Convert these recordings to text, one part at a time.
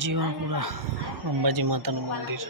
જીવનપુરા અંબાજી માતાનું મંદિર.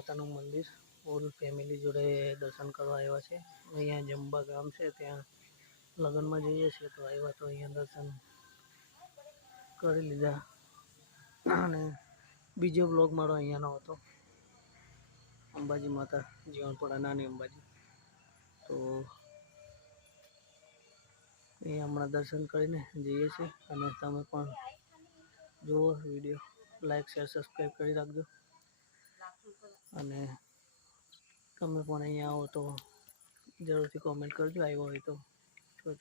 માતાનું મંદિર. ઓલ ફેમિલી જોડે દર્શન કરવા આવ્યા છે. અહીંયા જંબા ગામ છે, ત્યાં લગ્નમાં જઈએ છીએ તો આવ્યા તો અહીંયા દર્શન કરી લીધા. અને બીજો બ્લોગ મારો અહીંયાનો હતો. અંબાજી માતા જીવનપુરા નાની અંબાજી. તો એ હમણાં દર્શન કરીને જઈએ છીએ. અને તમે પણ જુઓ વીડિયો. લાઈક શેર સબસ્ક્રાઈબ કરી રાખજો. અને તમે પણ અહીંયા આવો તો જરૂરથી કોમેન્ટ કરજો, આવ્યો હોય તો.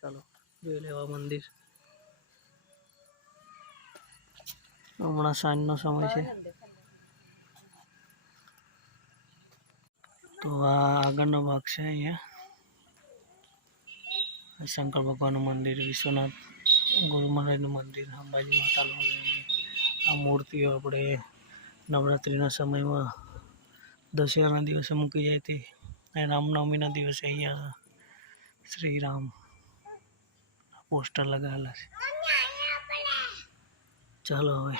ચાલો, જોઈ લેવા મંદિર. હમણાં સાંજનો સમય છે. તો આ આગળનો ભાગ છે અહીંયા. શંકર ભગવાનનું મંદિર, વિશ્વનાથ ગુરુ મહારાજનું મંદિર, અંબાજી માતાનું મંદિર. આ મૂર્તિઓ આપણે નવરાત્રિના સમયમાં દશેરાના દિવસે મૂકી જાય તે. અને રામનવમીના દિવસે અહીંયા શ્રીરામ પોસ્ટર લગાવેલા છે. ચાલો હવે